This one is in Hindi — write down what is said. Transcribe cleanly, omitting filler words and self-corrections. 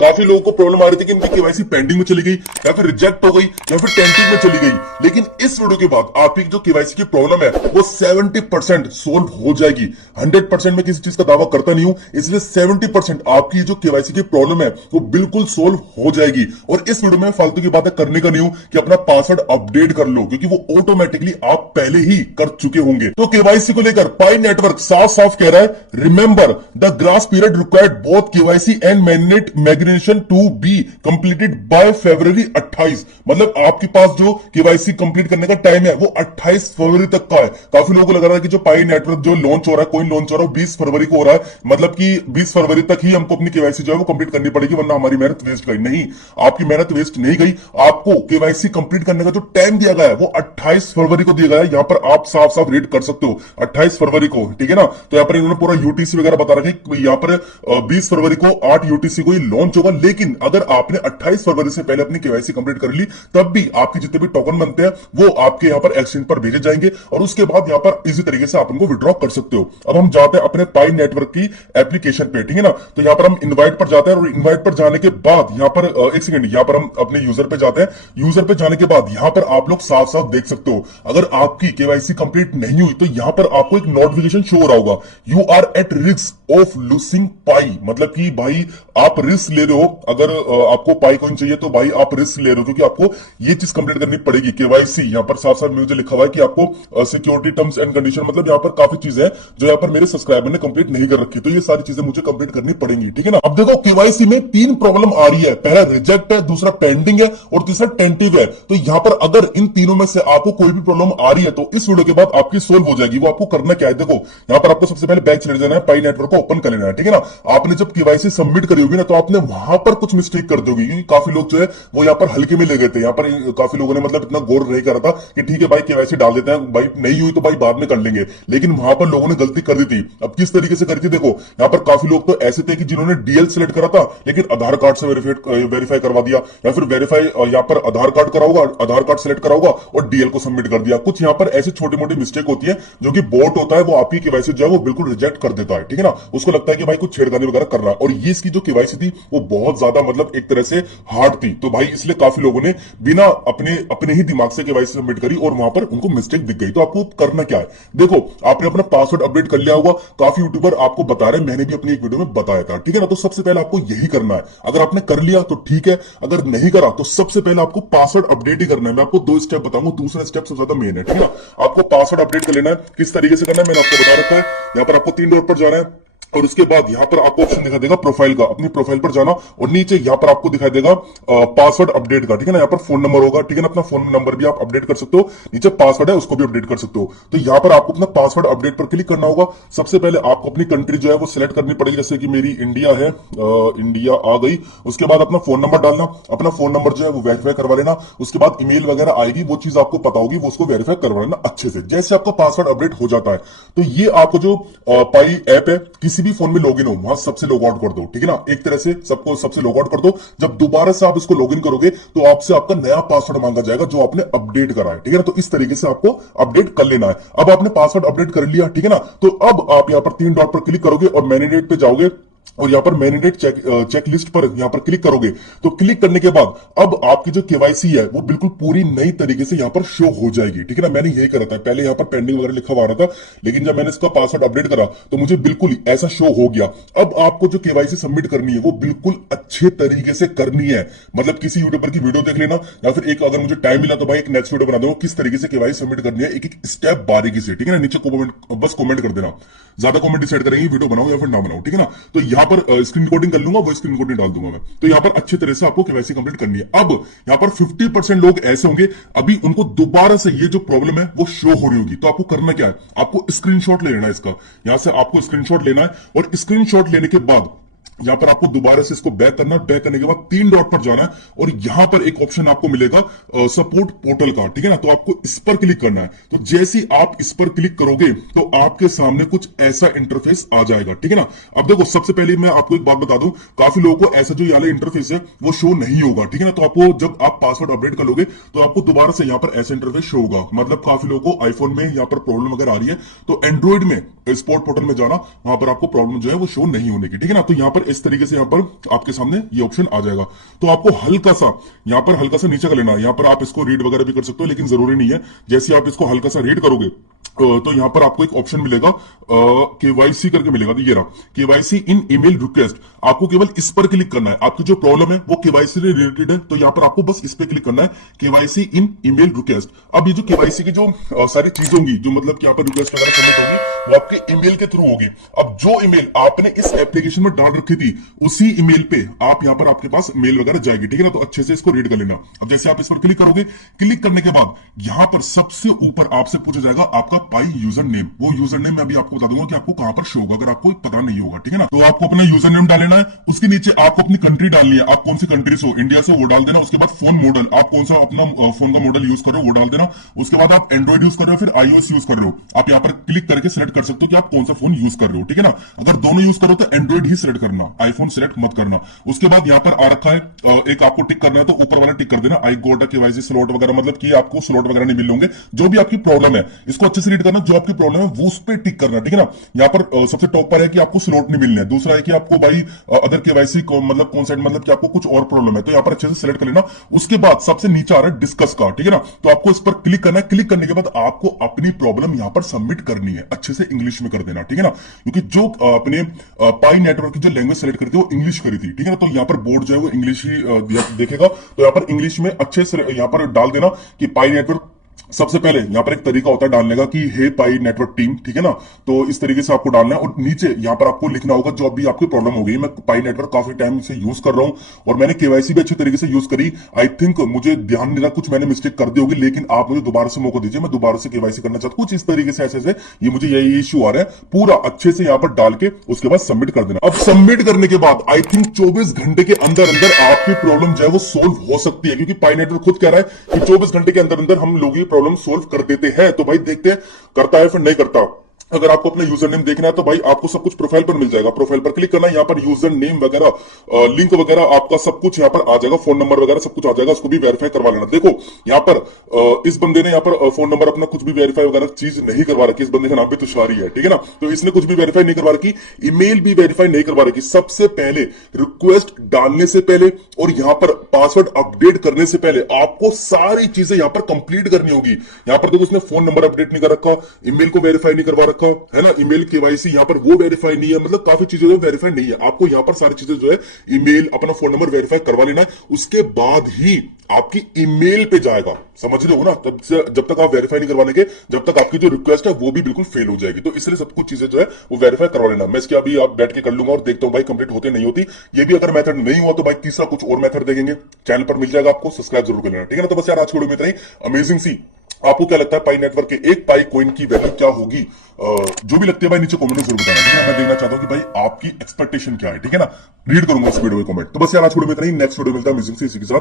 काफी लोगों को प्रॉब्लम आ रही थी कि इनकी केवाईसी पेंडिंग में चली गई या फिर रिजेक्ट हो गई या फिर टेंटिंग में चली गई। लेकिन इस वीडियो के बाद आपकी जो केवाईसी की प्रॉब्लम है वो 70% सोल्व हो जाएगी। 100% में किसी चीज का दावा करता नहीं हूं, इसलिए 70% आपकी जो केवाईसी की प्रॉब्लम है वो बिल्कुल सोल्व हो जाएगी। और इस वीडियो में फालतू की बातें करने का नहीं हूं कि अपना पासवर्ड अपडेट कर लो, क्योंकि वो ऑटोमेटिकली आप पहले ही कर चुके होंगे। तो केवाईसी को लेकर पाई नेटवर्क साफ साफ कह रहा है, remember the grace period required both KYC and magnet magnetisation to be completed by February 28। मतलब आपके पास जो केवाईसी कंप्लीट करने का टाइम है वो 28 फरवरी तक का है। काफी लोगों को लग रहा है कि जो पाई नेटवर्क जो लॉन्च हो रहा है, कोई लॉन्च हो रहा है 20 फरवरी को हो रहा है, मतलब कि 20 फरवरी तक ही हमको अपनी केवाईसी जो है वो कंप्लीट करनी पड़ेगी, वरना हमारी मेहनत वेस्ट गई। नहीं, आपकी मेहनत वेस्ट नहीं गई। आपको केवाईसी कंप्लीट करने का जो टाइम दिया गया है वो 28 फरवरी को दिया गया है। यहां पर आप साफ साफ रीड कर सकते हो 28 फरवरी को, ठीक है ना। तो यहाँ पर इन्होंने पूरा यूटीसी वगैरह बता रखा है। यहाँ पर 20 फरवरी को 8 यूटीसी को लॉन्च होगा। लेकिन अगर आपने 28 फरवरी से पहले अपनी केवाईसी कंप्लीट कर ली, तब भी आपके जितने भी टोकन बनते हैं वो आपके यहाँ पर एक्सचेंज पर भेजे जाएंगे और उसके बाद यहाँ पर इजी तरीके से आप उनको विड्रॉ कर सकते हो। अब हम जाते हैं अपने पाई नेटवर्क की एप्लीकेशन पे, ठीक है ना। तो यहाँ पर हम इनवाइट पर जाते हैं और इनवाइट पर जाने के बाद यहाँ पर एक सेकंड, यहाँ पर हम अपने यूजर पे जाते हैं। यूजर पे जाने के बाद यहाँ पर आप लोग साफ साफ देख सकते हो, अगर आपकी केवाईसी कंप्लीट नहीं हुई तो यहाँ पर आपको एक नोटिफिकेशन शो हो रहा होगा, you are at risk of losing pie. मतलब कि भाई आप रिस्क ले रहे हो, अगर आपको पाई कॉइन चाहिए तो भाई आप रिस्क ले रहे हो, क्योंकि आपको ये चीज कंप्लीट करनी पड़ेगी केवाईसी। यहाँ पर साफ साफ मुझे लिखा हुआ है कि आपको सिक्योरिटी टर्म्स एंड कंडीशन, मतलब यहाँ पर काफी चीजें हैं जो यहाँ पर मेरे सब्सक्राइबर ने कंप्लीट नहीं कर रखी, तो ये सारी चीजें मुझे कंप्लीट करनी पड़ेंगी, ठीक है ना। अब देखो केवाईसी में 3 प्रॉब्लम आ रही है, पहला रिजेक्ट है, दूसरा पेंडिंग है और तीसरा टेंटिव है। तो यहाँ पर अगर इन तीनों में से आपको कोई भी प्रॉब्लम आ रही है तो इस वीडियो के बाद आपकी सोल्व हो जाएगी। वो आपको करना क्या है, देखो यहाँ पर आपको सबसे पहले बैक चले जाना है, पाई नेटवर्क को ओपन कर लेना है, ठीक है ना। आपने जब केवाईसी सबमिट करी होगी ना तो आपने वहां पर कुछ मिस्टेक कर दोगी, क्योंकि काफी लोग जो है वो यहाँ पर हल्के में ले गए थे। यहाँ पर काफी लोगों ने मतलब इतना गौर नहीं करा था कि ठीक है भाई केवाईसी डाल देते हैं, भाई नहीं हुई तो भाई बाद में कर लेंगे, लेकिन वहां पर लोगों ने गलती कर दी थी। अब किस तरीके से करी थी देखो, यहाँ पर काफी लोग तो ऐसे थे कि जिन्होंने डीएल सिलेक्ट करा था लेकिन आधार कार्ड से वेरीफाई करवा दिया, या फिर वेरीफाई यहाँ पर आधार कार्ड करा होगा, आधार कार्ड सिलेक्ट करा होगा और डीएल को सबमिट कर दिया। कुछ यहाँ पर ऐसी छोटी मोटी मिस्टेक होती है जो कि बोट होता है, वो आपकी केवाईसी जो है वो बिल्कुल रिजेक्ट कर देता है, ठीक है ना। उसको लगता है कि भाई कुछ छेड़खानी वगैरह कर रहा है, और ये इसकी जो केवाईसी थी वो बहुत ज्यादा मतलब एक तरह से हार्ड थी। तो भाई इसलिए काफी लोगों ने बिना अपने ही दिमाग से केवाईसी सबमिट करी और वहां पर उनको मिस्टेक दिख गई। तो आपको करना क्या है, देखो आपने अपना पासवर्ड अपडेट कर लिया होगा, काफी यूट्यूबर आपको बता रहे हैं, मैंने भी अपनी एक वीडियो में बताया था, ठीक है ना। तो सबसे पहले आपको यही करना है, अगर आपने कर लिया तो ठीक है, अगर नहीं करा तो सबसे पहले आपको पासवर्ड अपडेट ही करना है। मैं आपको 2 स्टेप बताऊंगा, दूसरा स्टेप सबसे ज्यादा मेन है, ठीक है ना। आपको पासवर्ड अपडेट कर लेना है, किस तरीके से करना है मैंने आपको बता रखा है। यहाँ पर आपको 3 डॉट पर जाना है और उसके बाद यहाँ पर आपको ऑप्शन दिखा देगा प्रोफाइल का, अपनी प्रोफाइल पर जाना और नीचे यहाँ पर आपको दिखाई देगा पासवर्ड अपडेट का, ठीक है ना। यहाँ पर फोन नंबर होगा, ठीक है ना, अपना फोन नंबर भी आप अपडेट कर सकते हो, नीचे पासवर्ड है उसको भी अपडेट कर सकते हो। तो यहाँ पर आपको अपना पासवर्ड अपडेट पर क्लिक करना होगा। सबसे पहले आपको अपनी कंट्री जो है वो सिलेक्ट करनी पड़ेगी, जैसे कि मेरी इंडिया है, इंडिया आ गई। उसके बाद अपना फोन नंबर डालना, अपना फोन नंबर जो है वो वेरीफाई करवा लेना। उसके बाद ईमेल वगैरह आएगी, वो चीज आपको पता होगी, वो उसको वेरीफाई करवा लेना अच्छे से। जैसे आपका पासवर्ड अपडेट हो जाता है तो ये आपको जो पाई ऐप है किसी भी फोन में लॉगिन हो वहां सबसे लॉग आउट कर दो, ठीक है ना। एक तरह से सबसे लॉग आउट कर दो। जब दोबारा से आप इसको लॉगिन करोगे तो आपसे आपका नया पासवर्ड मांगा जाएगा जो आपने अपडेट करा है, ठीक है ना। तो इस तरीके से आपको अपडेट कर लेना है। अब आपने पासवर्ड अपडेट कर लिया, ठीक है ना। तो अब आप यहां पर 3 डॉट पर क्लिक करोगे और मैनिडेट पे जाओगे और यहाँ पर मैनिडेट चेक लिस्ट पर यहाँ पर क्लिक करोगे। तो क्लिक करने के बाद अब आपकी जो केवाईसी है वो बिल्कुल पूरी नई तरीके से यहाँ पर शो हो जाएगी, ठीक है ना। मैंने यही करा था, पहले यहाँ पर पेंडिंग वगैरह लिखा हुआ रहा था, लेकिन जब मैंने इसका पासवर्ड अपडेट करा तो मुझे बिल्कुल ऐसा शो हो गया। अब आपको जो केवाईसी सबमिट करनी है वो बिल्कुल अच्छे तरीके से करनी है। मतलब किसी यूट्यूबर की वीडियो देख लेना, या फिर एक अगर मुझे टाइम मिला तो भाई एक नेक्स्ट वीडियो बना दूंगा किस तरीके से केवाईसी सबमिट करनी है, एक एक स्टेप बारीकी से, ठीक है ना। नीचे बस कॉमेंट कर देना, ज्यादा कॉमेंट डिसाइड करेंगे वीडियो बनाऊं या फिर ना बनाऊं, ठीक है ना। तो यहाँ पर स्क्रीन रिकॉर्डिंग कर लूंगा, वो स्क्रीन रिकॉर्डिंग डाल दूंगा मैं। तो यहाँ पर अच्छी तरह से आपको केवाईसी कंप्लीट करनी है। अब यहाँ पर 50% लोग ऐसे होंगे अभी उनको दोबारा से ये जो प्रॉब्लम है वो शो हो रही होगी। तो आपको करना क्या है, आपको स्क्रीनशॉट ले लेना है इसका, यहां से आपको स्क्रीनशॉट लेना है और स्क्रीनशॉट लेने के बाद यहां पर आपको दोबारा से इसको बैक करना है। बैक करने के बाद 3 डॉट पर जाना है और यहां पर एक ऑप्शन आपको मिलेगा सपोर्ट पोर्टल का, ठीक है ना। तो आपको इस पर क्लिक करना है। तो जैसे ही आप इस पर क्लिक करोगे तो आपके सामने कुछ ऐसा इंटरफेस आ जाएगा, ठीक है ना। अब देखो सबसे पहले मैं आपको एक बात बता दूं, काफी लोगों को ऐसा जो वाला इंटरफेस है वो शो नहीं होगा, ठीक है ना। तो आपको जब आप पासवर्ड अपडेट कर लोगे तो आपको दोबारा से यहाँ पर ऐसा इंटरफेस शो होगा। मतलब काफी लोगों को आईफोन में यहाँ पर प्रॉब्लम अगर आ रही है तो एंड्रॉइड में स्पोर्ट पोर्टल में जाना, वहां पर आपको प्रॉब्लम जो है वो शो नहीं होने की, ठीक है ना। तो यहाँ पर पर इस तरीके से यहाँ पर आपके सामने ये ऑप्शन आ जाएगा। तो आपको हल्का सा यहाँ पर हल्का सा नीचे कर लेना। यहाँ पर आप इसको रीड वगैरह भी कर सकते हो, लेकिन जरूरी नहीं है। जैसे आप इसको हल्का सा रीड करोगे तो यहाँ पर आपको एक ऑप्शन मिलेगा केवाईसी करके मिलेगा। तो ये रहा केवाईसी इन ईमेल रिक्वेस्ट। आपको केवल इस पर क्लिक करना है। आपकी जो प्रॉब्लम है वो केवाईसी से रिलेटेड है, तो यहाँ पर आपको बस इस पे क्लिक करना है, केवाईसी इन ईमेल रिक्वेस्ट। अब ये जो केवाईसी की जो सारी चीजें होंगी, जो मतलब कि यहाँ पर रिक्वेस्ट वगैरह सबमिट होगी, वो आपके ईमेल के थ्रू होगी। अब जो ईमेल आपने इस एप्लीकेशन में डाल रखी थी, उसी ईमेल पे आप यहाँ पर आपके पास मेल वगैरह जाएगी, ठीक है ना। तो अच्छे से इसको रीड कर लेना। अब जैसे आप इस पर क्लिक करोगे, क्लिक करने के बाद यहाँ पर सबसे ऊपर आपसे पूछा जाएगा आपका पाई यूजर नेम। वो यूजर नेम मैं अभी आपको बता दूंगा कि आपको कहां पर शो होगा, अगर आपको पता नहीं होगा, ठीक है ना। तो आपको अपना यूजर नेम डाल लेना है। उसके नीचे आपको अपनी कंट्री डालनी है, आप कौन सी कंट्री से हो, इंडिया से, वो डाल देना। उसके बाद फोन मॉडल, आप कौन सा अपना फोन का मॉडल यूज कर रहे हो, वो डाल देना। उसके बाद आप एंड्रॉइड यूज कर रहे हो फिर iOS यूज कर रहे हो, आप यहाँ पर क्लिक करके सिलेक्ट कर सकते हो कि आप कौन सा फोन यूज कर रहे हो, ठीक है ना। अगर दोनों यूज करो तो एंड्रॉइड ही सिलेक्ट करना, आईफोन सिलेक्ट मत करना। उसके बाद यहाँ पर आ रखा है एक आपको टिक करना है, तो ऊपर वाला टिक कर देना, I got a KYC slot वगैरह, मतलब कि आपको स्लॉट वगैरह नहीं मिल होंगे। जो भी आपकी प्रॉब्लम है इसको अच्छे से रीड करना, जो आपकी प्रॉब्लम है वो उस पर टिक करना, ठीक है ना। यहाँ पर सबसे टॉप पर है कि आपको स्लॉट नहीं मिलने, दूसरा है कि आपको भाई अदर केवाईसी मतलब कौन सा, मतलब कि आपको कुछ और प्रॉब्लम है, तो यहाँ पर अच्छे से सिलेक्ट कर लेना। उसके बाद सबसे नीचे आ रहा है डिस्कस का, ठीक है ना। तो आपको इस पर क्लिक करना है। क्लिक करने के बाद आपको अपनी प्रॉब्लम यहाँ पर सबमिट करनी है, अच्छे से इंग्लिश में कर देना, ठीक है ना। क्योंकि जो अपने पाई नेटवर्क की जो लैंग्वेज सेलेक्ट करी थी वो इंग्लिश करी थी, ठीक है ना। तो यहाँ पर बोर्ड जो है वो इंग्लिश ही देखेगा, तो यहाँ पर इंग्लिश में अच्छे से यहाँ पर डाल देना कि पाई नेटवर्क। सबसे पहले यहाँ पर एक तरीका होता है डालने का कि हे पाई नेटवर्क टीम, ठीक है ना। तो इस तरीके से आपको डालना है और नीचे यहाँ पर आपको लिखना होगा जो अभी आपकी प्रॉब्लम हो गई। मैं पाई नेटवर्क काफी टाइम से यूज कर रहा हूँ और मैंने केवाईसी भी अच्छी तरीके से यूज करी। आई थिंक मुझे ध्यान नहीं रहा, कुछ मैंने मिस्टेक कर दी होगी, लेकिन आप मुझे दोबारा से मौका दीजिए, मैं दोबारा से केवाईसी करना चाहता हूँ। कुछ इस तरीके से ऐसे ये मुझे यही इश्यू आ रहा है, पूरा अच्छे से यहाँ पर डाल के उसके बाद सबमिट कर देना। अब सबमिट करने के बाद आई थिंक 24 घंटे के अंदर अंदर आपकी प्रॉब्लम जो है वो सोल्व हो सकती है, क्योंकि पाई नेटवर्क खुद कह रहा है कि 24 घंटे के अंदर अंदर हम लोग ये प्रॉब्लम सोल्व कर देते हैं। तो भाई देखते हैं करता है फिर नहीं करता। अगर आपको अपना यूजर नेम देखना है तो भाई आपको सब कुछ प्रोफाइल पर मिल जाएगा, प्रोफाइल पर क्लिक करना, यहाँ पर यूजर नेम वगैरह लिंक वगैरह आपका सब कुछ यहाँ पर आ जाएगा, फोन नंबर वगैरह सब कुछ आ जाएगा, उसको भी वेरीफाई करवा लेना। देखो यहाँ पर इस बंदे ने यहाँ पर फोन नंबर अपना कुछ भी वेरीफाई वगैरह चीज नहीं करवा रखी। इस बंदे का नाम भी तुषारी है, ठीक है ना। तो इसने कुछ भी वेरीफाई नहीं करवा रखी, ईमेल भी वेरीफाई नहीं करवा रखी। सबसे पहले रिक्वेस्ट डालने से पहले और यहाँ पर पासवर्ड अपडेट करने से पहले आपको सारी चीजें यहाँ पर कंप्लीट करनी होगी। यहाँ पर देखो उसने फोन नंबर अपडेट नहीं कर रखा, ईमेल को वेरीफाई नहीं करवा रखा है ना, ईमेल केवाईसी यहाँ पर वो वेरीफाई नहीं है, मतलब काफी चीजें जो वेरीफाई नहीं है। आपको यहाँ पर सारी चीजें जो है ईमेल, अपना फोन नंबर वेरीफाई करवा लेना है, उसके बाद ही आपकी ईमेल पे जाएगा। समझ रहे हो ना। तब से जब तक आप वेरीफाई नहीं करवाने के, जब तक आपकी जो रिक्वेस्ट है वो भी बिल्कुल फेल हो जाएगी। तो इसलिए सब कुछ चीजें जो है वो वेरीफाई करवा लेना। मैं इसके अभी आप बैठ के कर लूंगा और देखता हूँ भाई कंप्लीट होते नहीं होती। ये भी अगर मेथड नहीं हुआ तो भाई तीसरा कुछ और मेथड देखेंगे, चैनल पर मिल जाएगा, आपको सब्सक्राइब जरूर कर लेना, ठीक है ना। तो बस यार आज की वीडियो में इतना ही। अमेजिंग सी, आपको क्या लगता है पाई नेटवर्क के एक पाई कॉइन की वैल्यू क्या होगी? जो भी लगती है भाई नीचे कमेंट में जरूर बताना, ठीक है। मैं देखना चाहता हूं कि भाई आपकी एक्सपेक्टेशन क्या है, ठीक है ना। रीड करूंगा इस वीडियो में कमेंट। तो बस यार आज वीडियो में इतना ही। नेक्स्ट वीडियो मिलता है अमेजिंग सी इसी के साथ।